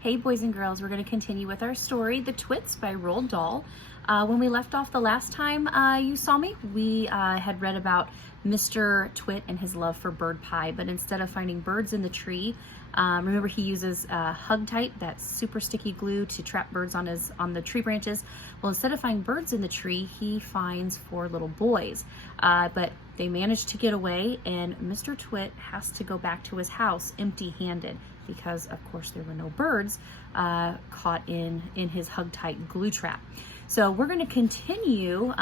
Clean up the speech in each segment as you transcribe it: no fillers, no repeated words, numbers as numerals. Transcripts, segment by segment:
Hey boys and girls, we're going to continue with our story, The Twits by Roald Dahl. When we left off the last time you saw me, we had read about Mr. Twit and his love for bird pie, but instead of finding birds in the tree, remember he uses Hug-Tight, that super sticky glue to trap birds on the tree branches. Well, instead of finding birds in the tree, he finds 4 little boys, but they manage to get away, and Mr. Twit has to go back to his house empty-handed because, of course, there were no birds caught in his Hug-Tight glue trap. So we're going to continue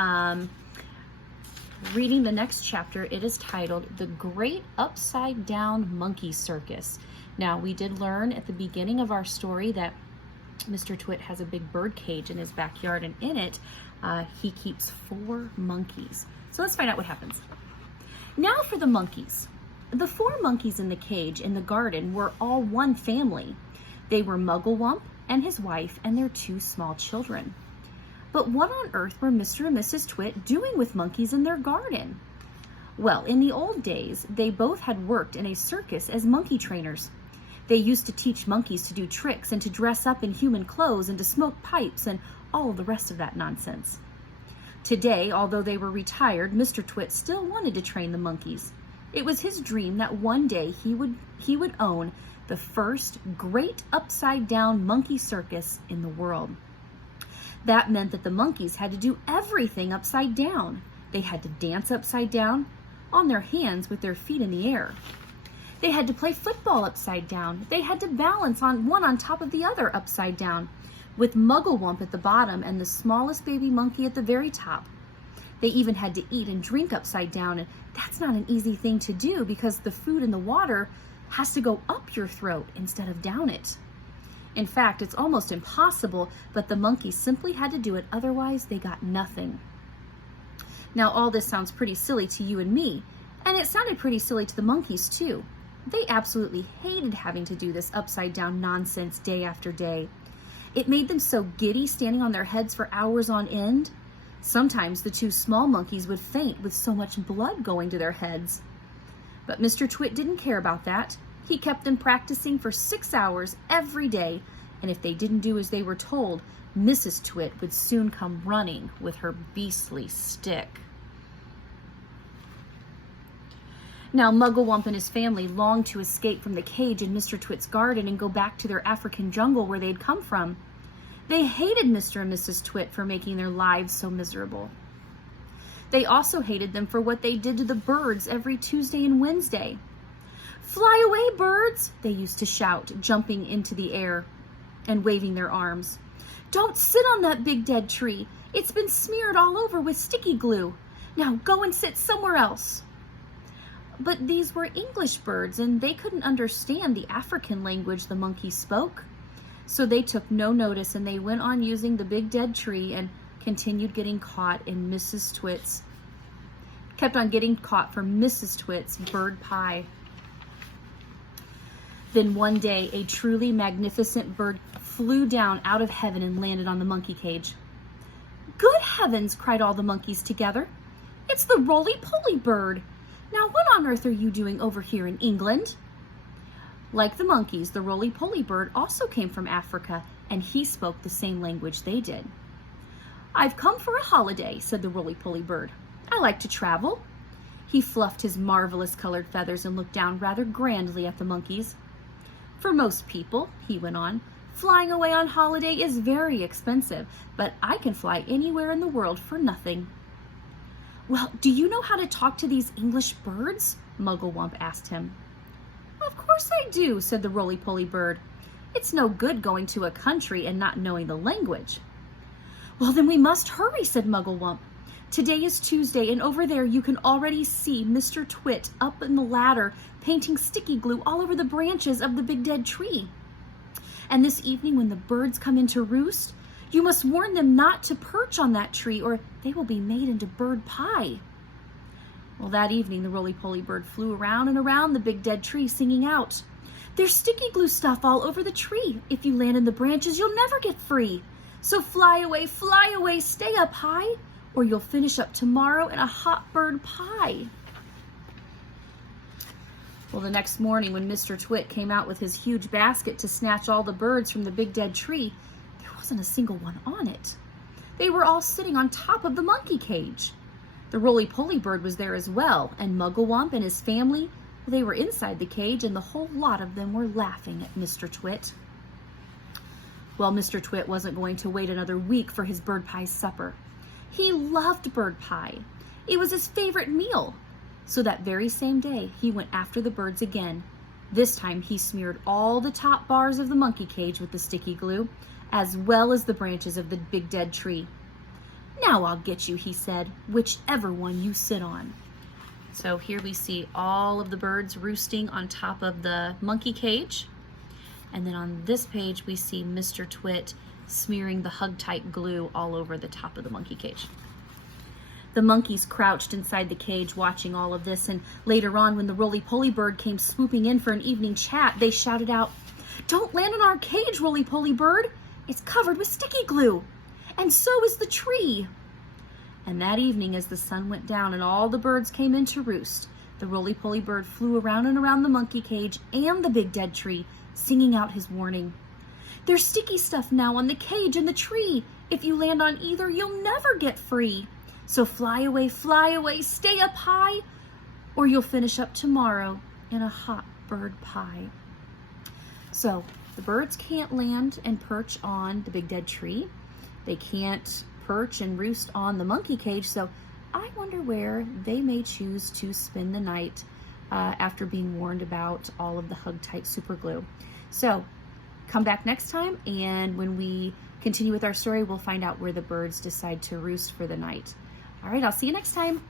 reading the next chapter. It is titled The Great Upside Down Monkey Circus. Now, we did learn at the beginning of our story that Mr. Twit has a big bird cage in his backyard, and in it, he keeps 4 monkeys. So let's find out what happens. Now for the monkeys. The 4 monkeys in the cage in the garden were all one family. They were Muggle Wump and his wife and their 2 small children. But what on earth were Mr. and Mrs. Twit doing with monkeys in their garden? Well, in the old days, they both had worked in a circus as monkey trainers. They used to teach monkeys to do tricks and to dress up in human clothes and to smoke pipes and all the rest of that nonsense. Today, although they were retired, Mr. Twit still wanted to train the monkeys. It was his dream that one day he would own the first great upside-down monkey circus in the world. That meant that the monkeys had to do everything upside down. They had to dance upside down, on their hands with their feet in the air. They had to play football upside down. They had to balance one on top of the other upside down, with Muggle Wump at the bottom and the smallest baby monkey at the very top. They even had to eat and drink upside down, and that's not an easy thing to do because the food and the water has to go up your throat instead of down it. In fact, it's almost impossible, but the monkeys simply had to do it, otherwise they got nothing. Now, all this sounds pretty silly to you and me, and it sounded pretty silly to the monkeys too. They absolutely hated having to do this upside down nonsense day after day. It made them so giddy standing on their heads for hours on end. Sometimes the 2 small monkeys would faint with so much blood going to their heads. But Mr. Twit didn't care about that. He kept them practicing for 6 hours every day, and if they didn't do as they were told, Mrs. Twit would soon come running with her beastly stick. Now, Muggle Wump and his family longed to escape from the cage in Mr. Twit's garden and go back to their African jungle where they'd come from. They hated Mr. and Mrs. Twit for making their lives so miserable. They also hated them for what they did to the birds every Tuesday and Wednesday. "Fly away, birds!" they used to shout, jumping into the air and waving their arms. "Don't sit on that big dead tree. It's been smeared all over with sticky glue. Now go and sit somewhere else." But these were English birds, and they couldn't understand the African language the monkeys spoke. So they took no notice, and they went on using the big dead tree and continued getting caught in kept on getting caught for Mrs. Twit's bird pie. Then one day, a truly magnificent bird flew down out of heaven and landed on the monkey cage. "Good heavens!" cried all the monkeys together. "It's the roly-poly bird! Now what on earth are you doing over here in England?" Like the monkeys, the roly-poly bird also came from Africa, and he spoke the same language they did. "I've come for a holiday," said the roly-poly bird. "I like to travel." He fluffed his marvelous colored feathers and looked down rather grandly at the monkeys. "For most people," he went on, "flying away on holiday is very expensive, but I can fly anywhere in the world for nothing." "Well, do you know how to talk to these English birds?" Muggle Wump asked him. "Of course I do," said the roly-poly bird. "It's no good going to a country and not knowing the language." "Well, then we must hurry," said Muggle Wump. "Today is Tuesday, and over there you can already see Mr. Twit up in the ladder painting sticky glue all over the branches of the big dead tree. And this evening when the birds come in to roost, you must warn them not to perch on that tree or they will be made into bird pie." Well, that evening the roly-poly bird flew around and around the big dead tree singing out, "There's sticky glue stuff all over the tree. If you land in the branches, you'll never get free. So fly away, stay up high, or you'll finish up tomorrow in a hot bird pie." Well, the next morning when Mr. Twit came out with his huge basket to snatch all the birds from the big dead tree, there wasn't a single one on it. They were all sitting on top of the monkey cage. The roly-poly bird was there as well, and Muggle Wump and his family, they were inside the cage, and the whole lot of them were laughing at Mr. Twit. Well, Mr. Twit wasn't going to wait another week for his bird pie supper. He loved bird pie. It was his favorite meal. So that very same day, he went after the birds again. This time, he smeared all the top bars of the monkey cage with the sticky glue, as well as the branches of the big dead tree. "Now I'll get you," he said, "whichever one you sit on." So here we see all of the birds roosting on top of the monkey cage. And then on this page, we see Mr. Twit smearing the hug-tight glue all over the top of the monkey cage. The monkeys crouched inside the cage watching all of this, and later on when the roly-poly bird came swooping in for an evening chat, they shouted out, "Don't land in our cage, roly-poly bird! It's covered with sticky glue! And so is the tree!" And that evening, as the sun went down and all the birds came in to roost, the roly-poly bird flew around and around the monkey cage and the big dead tree, singing out his warning. "There's sticky stuff now on the cage and the tree. If you land on either, you'll never get free. So fly away, stay up high, or you'll finish up tomorrow in a hot bird pie." So the birds can't land and perch on the big dead tree. They can't perch and roost on the monkey cage. So I wonder where they may choose to spend the night after being warned about all of the hug-tight super glue. So come back next time, and when we continue with our story, we'll find out where the birds decide to roost for the night. All right, I'll see you next time.